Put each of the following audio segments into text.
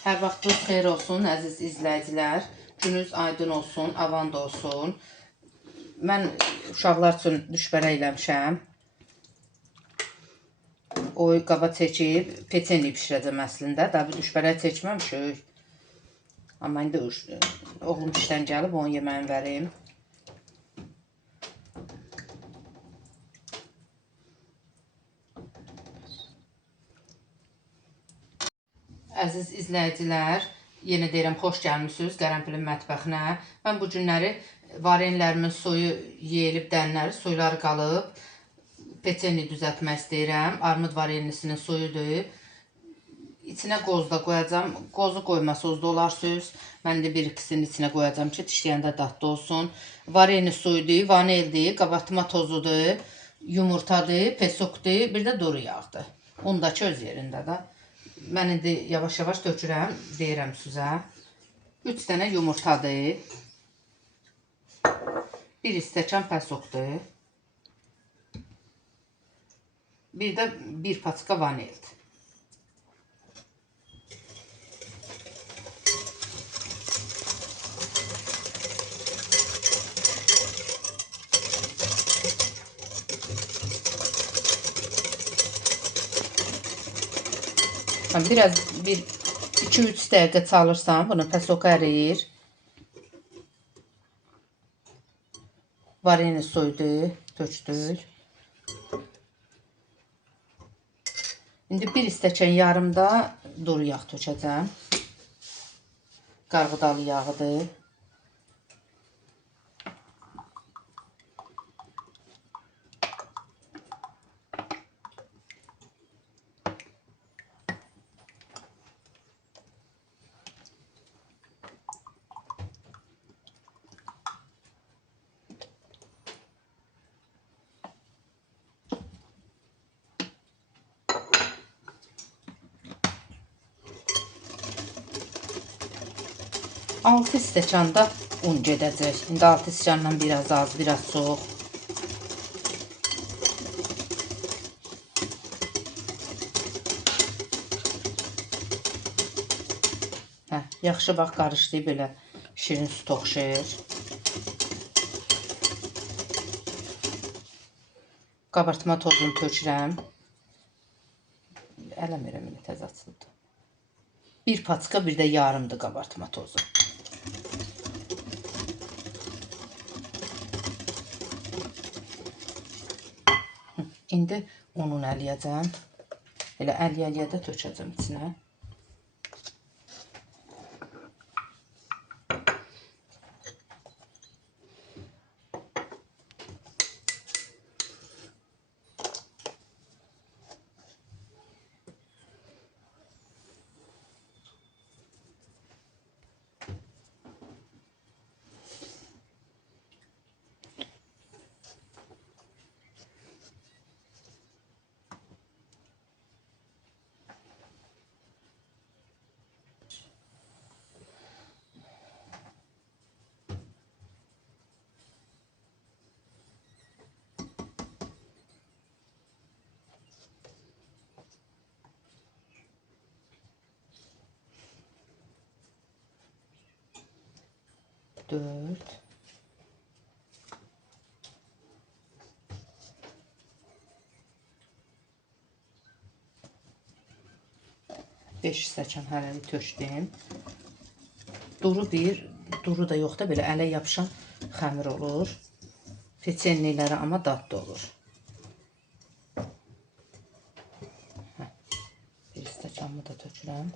Hər vaxtınız xeyir olsun, əziz izləyicilər. Gününüz aydın olsun, avan da olsun. Mən uşaqlar üçün düşbərə eləmişəm. O qaba çəkib, peçeni bişirəcəm əslində. Daha bir düşbərə çəkməmişik. Amma indi oğlum işdən gəlib, onun yeməyini verim. Əziz izləyicilər, yenə deyirəm, xoş gəlmişsiniz Qərənfilin mətbəxinə. Mən bu günləri varenlərimin suyu yeyilib, dənləri, suyları qalıb. Peçeni düzəltmək istəyirəm. Armud varenisinin suyudur. İçinə qoz da qoyacam. Qozu qoymasınız da olarsınız. Mən də bir ikisinin içinə qoyacam ki, dişləyəndə dadlı olsun. Vareni suyudur, vanildir, qabartma tozudur, yumurtadır, pesokdur, bir də duru yağdır. Undakı öz yerində də. Mən indi yavaş-yavaş dökürəm, deyirəm sizə. 3 dənə yumurtadır. 1 stəkan pesokdur. Bir də 1 paçka vanildir. Biraz 2-3 dəqiqə çalırsan, bunu pesok əriyir. Vareni suyudur, tökdük. İndi 1 stəkan yarımda duru yağ tökəcəm. Qarğıdalı yağıdır. Altı stəkanda un gedəcək. İndi 6 stəkandan biraz az, biraz çox. Yaxşı bax, qarışdı, belə şirin süt oxşayır. Qabartma tozunu tökürəm. Eləmirəm, elə təzə açıldı. 1 paçka, bir də yarımdır qabartma tozu. İndi unun əliyəcəm. Elə əliyə də tökəcəm içinə. Dört. 5 stəkan hələlik tökdüm. Duru da yox da, belə ələ yapışan xəmir olur. Peçenliləri amma dadlı olur. 1 stəkanımı da tökürəm.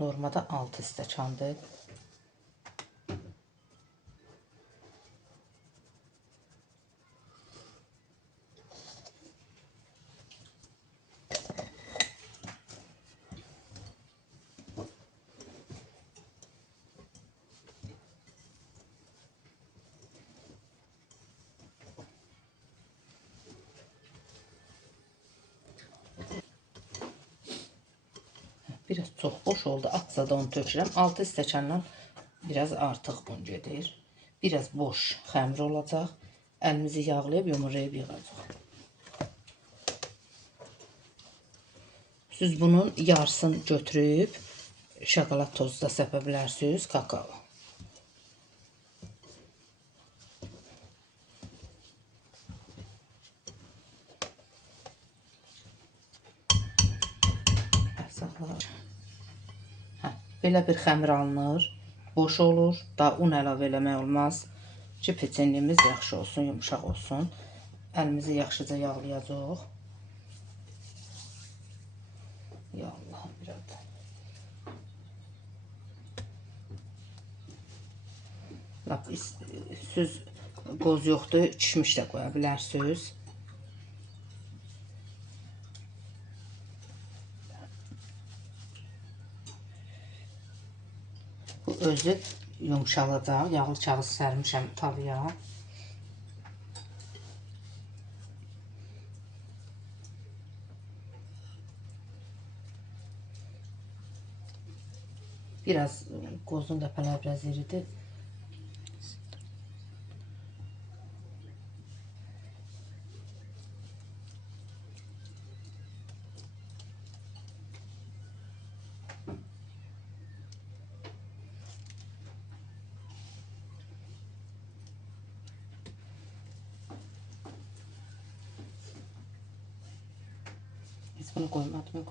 Normada 6 stəkandır. Biraz çox boş oldu. Atsa da onu tökürəm. 6 stəkandan biraz artıq un gedir. Biraz boş xəmir olacaq. Əlimizi yağlayıb, yumurlayıb yığacaq. Siz bunun yarısını götürüb şokolad tozu da səpə bilərsiniz, kakao. Belə bir xəmir alınır, boş olur, daha un əlavə eləmək olmaz ki, peçenyemiz yaxşı olsun, yumuşaq olsun. Əlimizi yaxşıca yağlayacaq. Ya Allah, biraz da. Lap siz qoz yoxdur, kişmiş də qoya bilərsiniz. Bu özü yumuşalacaq. Yağlı kağız sərmişəm tavaya. Biraz qozun ləpələr biraz iridir. Heç bunu qoymadım.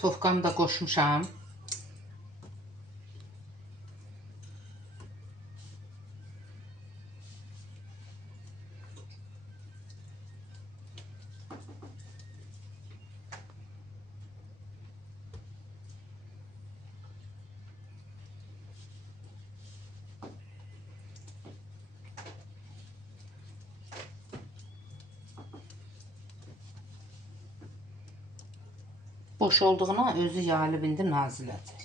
Tufkamı da qoşmuşam. Boş olduğuna özü yayılıb indi naziləcək.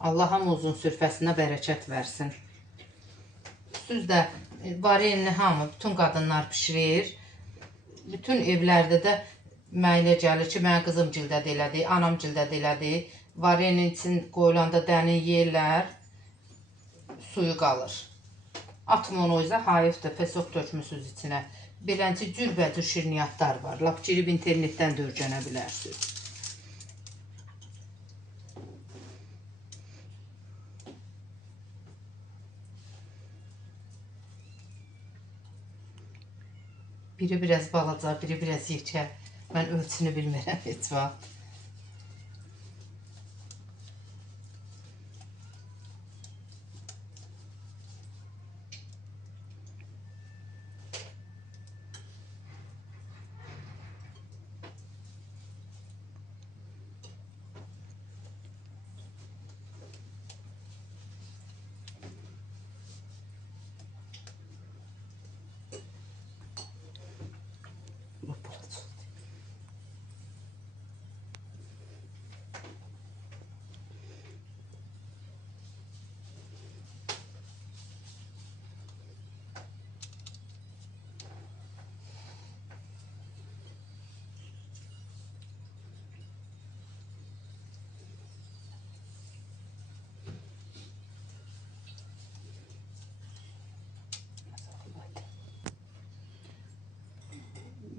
Allah hamımızın sürfəsinə bərəkət versin. Siz də varenini hamı, bütün qadınlar pişirir. Bütün evlərdə də mənə gəlir ki, mənim qızım cildədə elədi, anam cildədə elədi. Varenin için qoyulanda dəni yeyirlər, suyu qalır. Atma onu o yüzden hayıfdır, pesok tökmüsünüz içine. Beləncə cürbəcür şirniyyatlar var. Lap girib internetdən də öyrənə bilərsiniz. Biri biraz balaca, biri biraz yekə. Mən ölçünü bilmirəm heç vaxt.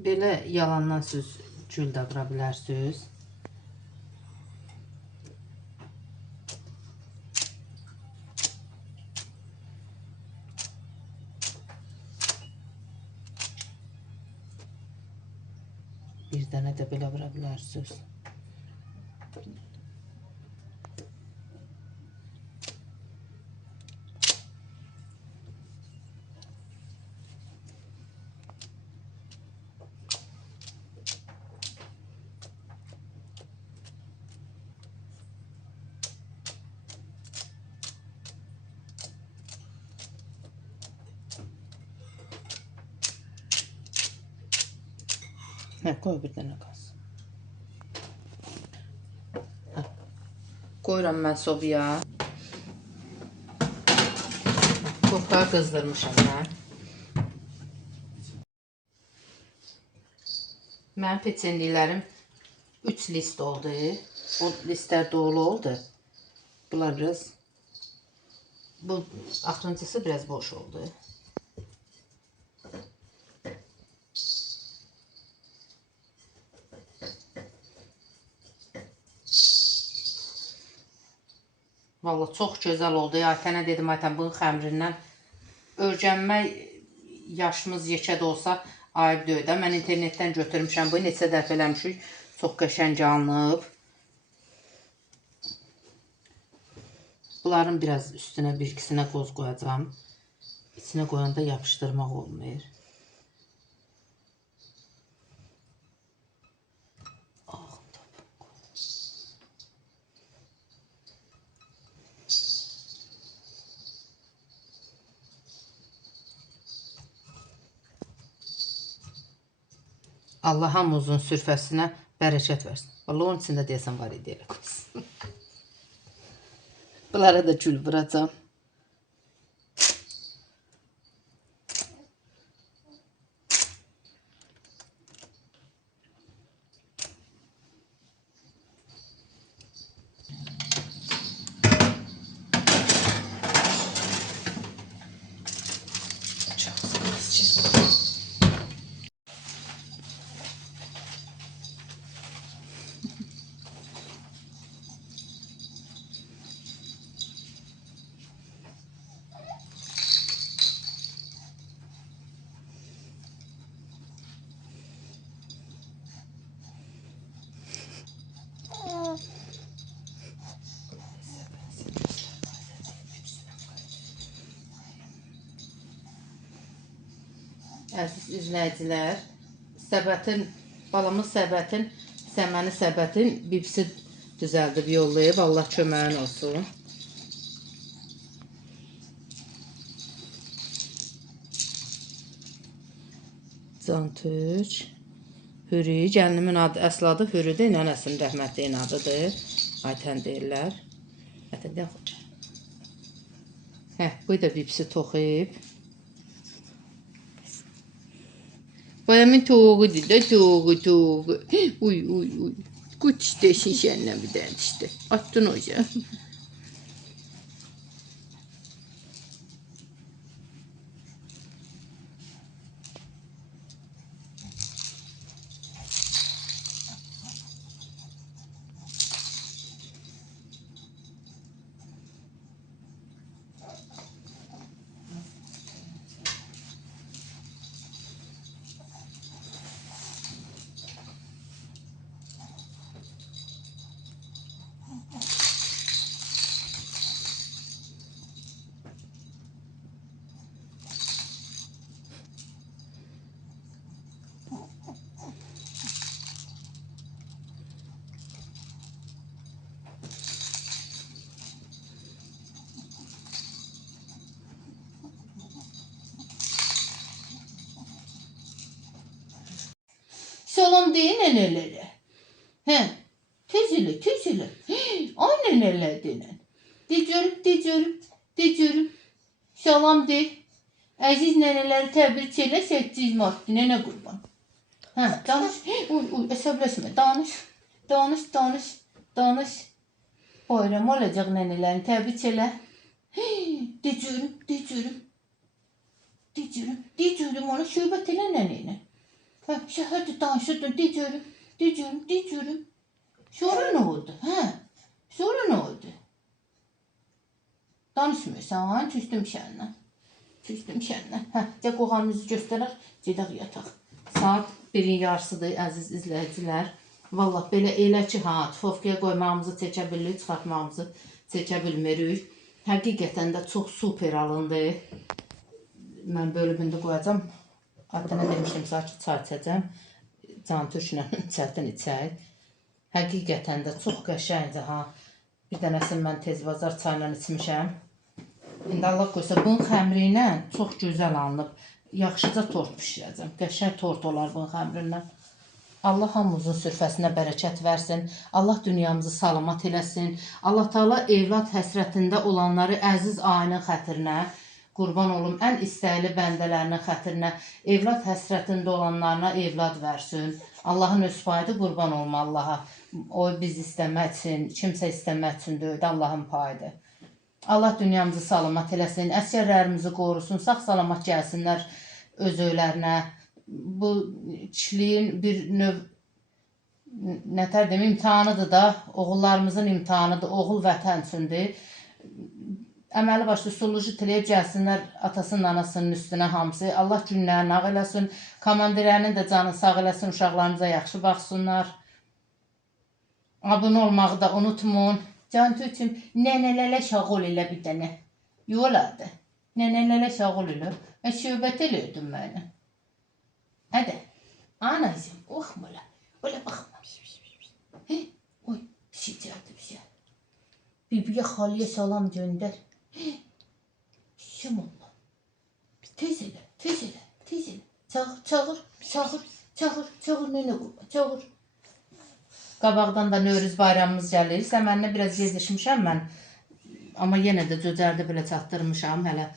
Belə yalandan siz gül də qıra bilərsiniz. Bir dənə də belə qıra bilərsiniz. Koy bir dənə qalsın. Qoyuram mən sobaya. Çoxlar qızdırmışam mən. Mənim peçenliklərim 3 list oldu. O listlər dolu oldu. Bunlar biraz, bu axırıncısı biraz boş oldu. Vallahi çox gözəl oldu. Aytənə dedim, Aytən bunun xəmirindən örgənmək yaşımız yekə də olsa ayıb deyil də. Mən internetdən götürmüşəm. Bu neçə dəfə eləmişik. Çox qəşəng alınıb. Bunların biraz üstünə bir ikisinə qoz qoyacağım. İçinə qoyanda yapışdırmaq olmayır. Allah hamımızın sürfəsinə bərəkət versin. Vallahi onun içində deyəsən var idi elə qoysun. Bunlara da gül vuracağım. Əziz izləyicilər, balamız səbətin, səməni səbətin bibisi düzəldib yollayıb. Allah köməyin olsun. Cantürk, Hürü, gəlinimin adı, əsl adı Hürüdür, nənəsinin rəhmətliyin adıdır. Aytən deyirlər. Bu da bibisi toxuyub. Bayamın toğudur da, toğu. Uy. Kuş işte şişenle bir tane işte. Attın hocam. Salam deyin nenelere. Tüzülü. Ay neneler denen. Diyeceğim. Salam de. Aziz neneleri tebrik eyle 800 Mart'tı. Nene kurban. Danış. Uy, əsəbləşmə. Danış. Bayram olacaq nenelerini tebrik eyle. Diyeceğim ona söhbət elə neneyle. Hadi danışırdın, diyeceğim. Sonra ne oldu? Sonra ne oldu? Danışmıyorsan, küstüm səndən. Qoğamızı göstərək, gedək yataq. Saat 1'in yarısıdır, əziz izləyicilər. Vallahi belə elə ki, tufovkaya qoymağımızı çəkə bilirik, çıxartmağımızı çəkə bilmirik. Həqiqətən də çox super alındı. Mən bölümündə qoyacağım. Adına demişdim, sakit çay içəcəm. Cantürklə çətin içək. Həqiqətən də çox qəşəngdir. Bir dənəsini mən tezbazar çayla içmişəm. İndi Allah qoysa, bunun xəmiri ilə çox gözəl alınıb. Yaxşıca tort bişirəcəm. Qəşəng tort olar bunun xəmirindən. Allah hamımızın sürfəsinə bərəkət versin. Allah dünyamızı salamat eləsin. Allah Taala evlad həsrətində olanları əziz ayının xətrinə qurban olum ən istəkli bəndələrinin xətrinə, evlad həsrətində olanlarına evlad versin. Allahın öz payıdır, qurban olma Allaha. O biz istəmək üçün, kimsə istəmək üçün deyil, Allahın payıdır. Allah dünyamızı salamat eləsin, əsgərlərimizi qorusun, sağ-salamat gəlsinlər öz öylərinə. Bu kişiliyin bir növ nətər deyim, imtihanıdır da, oğullarımızın imtihanıdır, oğul vətən üçündür. Əməli başlı solucu tiləyib gəlsinlər atasının, anasının üstünə hamısı. Allah günlərini ağ eləsin, komandirlərinin də canı sağ eləsin, uşaqlarımıza yaxşı baxsınlar. Abunə olmağı da unutmayın. Can Türk'üm, nənələrə şağol elə bir dənə. Yolardı. Nənələrə şağol elə. Şöbət eləyirdim mənə. Hədə, anacığım, oxmala. Öyle bakma. Oy, bir şey geldi bir şey. Bibiye Haliye salam gönder. Kim oldu? Tez elə, tez elə, tez elə. Çağır, nene qurban, çağır. Qabaqdan da Növrüz bayramımız gəlir. Sən mənimlə biraz gezişmişəm mən. Amma yenə də cöcərdə belə çatdırmışam. Hələ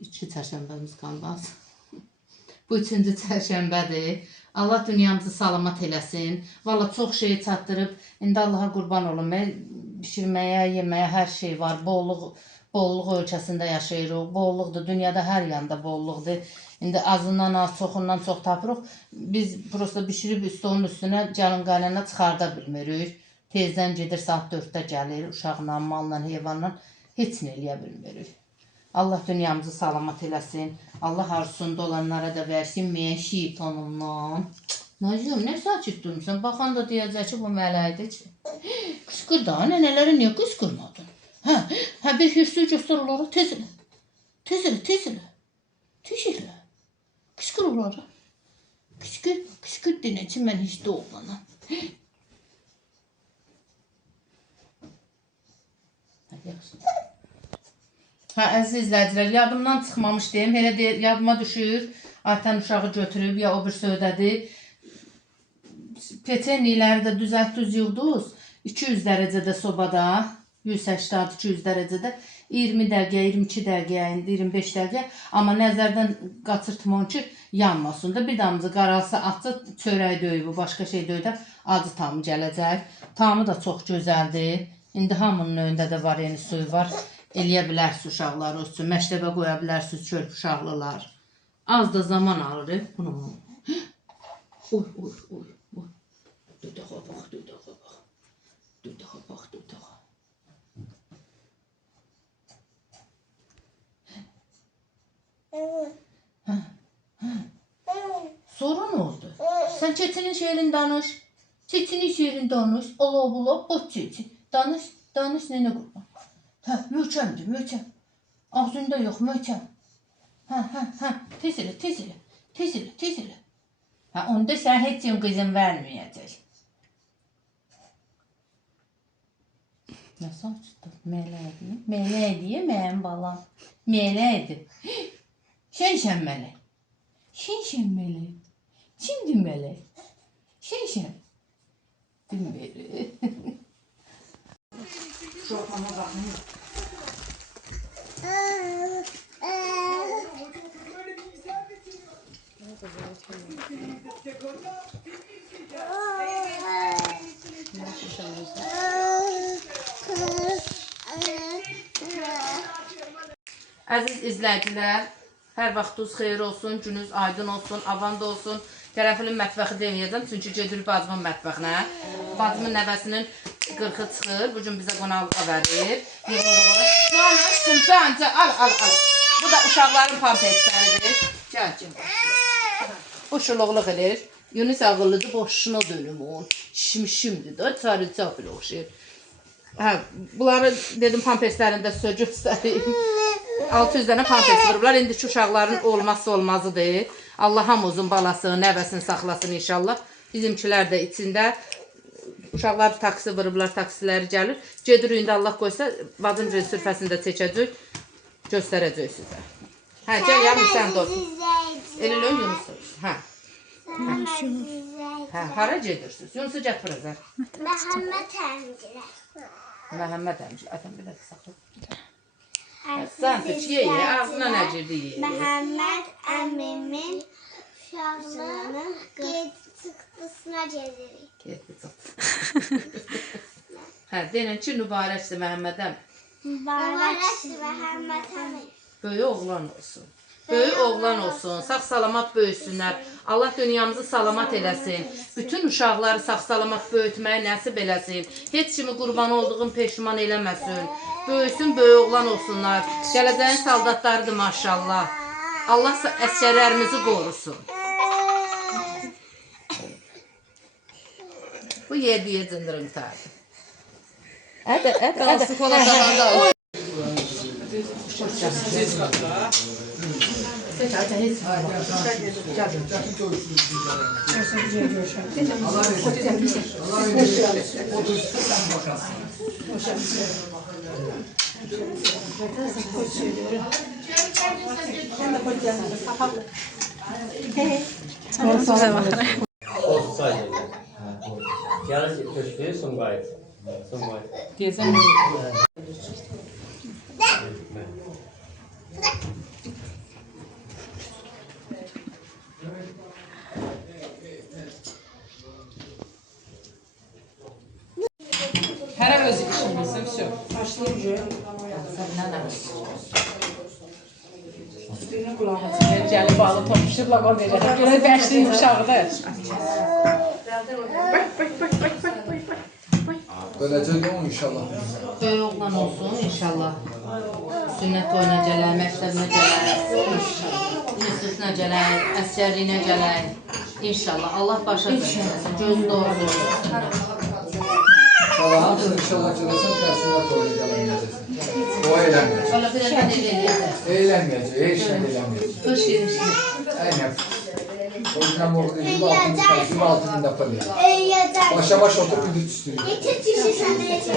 2 çərşənbəmiz qalmaz. Bu 3-cü çərşənbədir. Allah dünyamızı salamat eləsin. Valla çox şeyi çatdırıb. İndi Allaha qurban olum. Pişirməyə, yeməyə hər şey var. Bolluq ölkəsində yaşayırıq. Bolluqdur. Dünyada hər yanda bolluqdur. İndi azından az, çoxundan çox tapırıq. Biz prosta pişirib stolun üstünə gəlin qaynana çıxarda bilmirik. Tezdən gedir saat 4-də gəlir. Uşaqla, malla, heyvanla heç nə eləyə bilmirik. Allah dünyamızı salamat eləsin. Allah arzusunda olanlara da versin. Mən şeytanımdan. Nazım, nə sakit durmuşsan? Baxan da deyəcək ki, bu mələkdir ki. Qısqır da, nənələri niyə qısqırmadın? Hə, bir hirsli göstər onlara. Tez elə. Tez elə. Qısqır onlara. Qısqır denə ki, mən heç də oğlanam. Əziz izləyicilər, yadımdan çıxmamış deyim. Elə deyir, yadıma düşür. Aytən uşağı götürüb, ya o bir sövdədir. Peçenyeləri də düz yığdınız. 200 dərəcədə sobada, 180-200 dərəcədə 20 dəqiqə, 22 dəqiqə, 25 dəqiqə. Amma nəzərdən qaçırtmayın ki, yanmasın da. Bir damcı qaralsa atsa çörək döyübü, başqa şey döyüdə acı tamı gələcək. Tamı da çox gözəldir. İndi hamının önündə də var, yeni suyu var. Eləyə bilərsiniz uşaqlar olsun. Məktəbə qoya bilərsiniz körp uşaqlılar. Az da zaman alır. Bunu. Oy. Dudağa bax. Sonra nə oldu? Sən keçinin şeirini danış. Keçinin şeirini danış. Ola, bot keçin. Danış nənə qurban. Hə, möhkəmdir. Ağzında yox, möhkəm. Hə, tez elə. Hə, onda sən heç kim qızın verməyəcək. Nə saçdı? Mələkdir, mənim balam. Mələkdir. Şən mələk. Şən mələk. Kimdir mələk? Şən. Bilmiyorum. Şokmama bakmıyor. Əziz izləyicilər, hər vaxtınız xeyir olsun, gününüz aydın olsun, avanda olsun. Tərəfinin mətbəxi deməyəcəm, çünki gedirik bacımın mətbəxinə. Bacımın nəvəsinin 40-ı çıxır, bugün bizə qonaqlığa verir. Yığırıq ora. Sonra sümsəncə, al. Bu da uşaqların pampersləridir. Gəl. Boşuluqluq edir. Yunus ağıllıdır, boşuna dönüm onun. Şişmişimdir də, çarıcaq belə oxşayır. Bunları dedim pamperslərində sizə göstəreyim. 600 dənə pampers vurublar. İndiki uşaqların olmazsa olmazıdır. Allah hamımızın balasını, nəvəsini saxlasın inşallah. Bizimkilər də içində. Uşaqlar taksi vurublar, taksiləri gəlir. Gedirik indi Allah qoysa, bacımcığın sürfəsində çəkəcək, göstərəcək sizə. Hə, gəl yavrum, sən də olsun. Elilön Yunus. Hə, hara gedirsiniz? Yunusu gətir əzər. Məhəmməd əmcilə. Ətəm belə də saxla. Sən seç, ye, ağzına nə girdi ye. Məhəmməd əmimin uşağının çıxdısına gedirik. Getdi çıxdı. Hə, denən ki, mübarəkdir Məhəmməd əmi. Mübarəkdir Məhəmməd əmi. Böyük oğlan olsun. Böyük oğlan olsun, sağ-salamat böyüsünlər. Allah dünyamızı salamat eləsin. Bütün uşaqları sağ-salamat böyütməyi nəsib eləsin. Heç kimi qurban olduğun peşman eləməsin. Böyüsün, böyük oğlan olsunlar. Gələcəyin saldatlarıdır maşallah. Allah əsgərlərimizi qorusun. Bu yediye cındırın qutardı. Ədə. Qalsıq olacaq da. Yarın köşkü Sumgayet. Diyeceğim. Her öz işimizin все. Başlayacağım. Birinin kulağına çıkıyor. Gəlib bağlı topuşurlar o verəcək. Görə bəşliyim uşağıdır. Böylece de o inşallah. Böyük oğlan olsun inşallah. Sünnət toyuna gələr, məktəbinə gələr, institutuna gələr, əsgərliyinə gələr. İnşallah. Allah başa düşsün. Gözü doğru olsun. Allah'ın inşallah gelirsen tersine doğru gelemeyeceksin. O eğlenmeyecek. Ola birazdan eləyəcək. Eğlenmeyecek, hiç şey eğlenmeyecek. Hoş yemişsin. Aynen. O yüzden bu dediğim altını da yapalım. Yeter. Başa baş oturup bir üstüne. Yeter çişi sana yeter.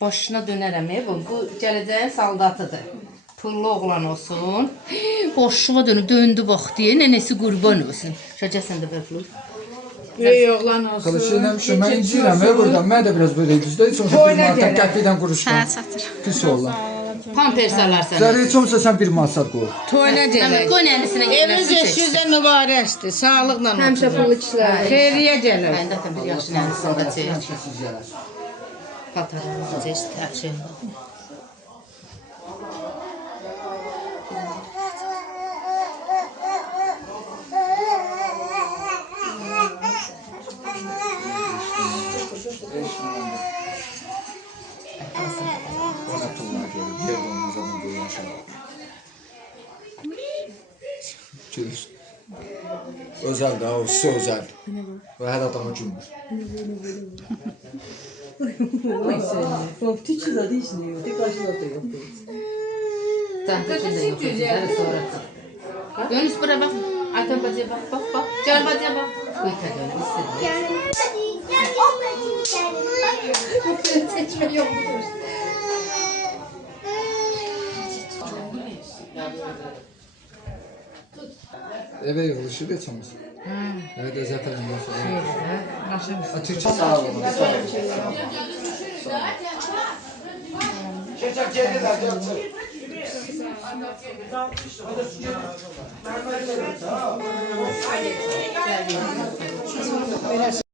Başına dönərəm bu. Bu gələcəyin saldatıdır. Pullu oğlan olsun. Başına döndü bax deyə nənəsi qurban olsun. Şəcəsən də bərflu. Böyük oğlan olsun. Kılıçıyla şu ben incirəm buradan. Ben de biraz böyle düzde. Hiç olsa bir mantar qəpikdən quruşkan. Pis oğlan. Pampers alarsan. Zərri heç olmasa sen bir masat qoy. Toyuna Həmə gələk. qoy nənəsinə Eviniz gəlməsin. eşinizə mübarəkdir. Sağlıqla olsun. Həmişə pullu kişilər. Xeyriyə gəlir. Mən də bir yaxşı nənəsində çək. Siz gələr. Paltarını çək, hər şey. Ona pullar gelir. Yer olmaz adam böyle yaşar. Çürüz. Özel daha, o size özel. Ve her adama cümbür. Təntəkin də yox. Hər sonra. Dönüş bura bax. Aytan bacıya bax, bax, bax. Gəl bacıya bax. Qoy tədəl, istədir. Seçme yoktur. Eve yığılışır ya çamız. Evet, Zafer'in Aşağı. Türkçe sağ olun. Gəl.